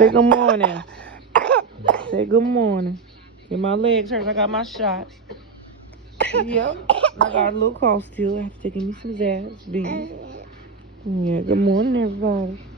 Say good morning. Say good morning. Get my legs hurt. I got my shots. Yep. I got a little cough still. I have to take me some Zaz. Yeah, good morning, everybody.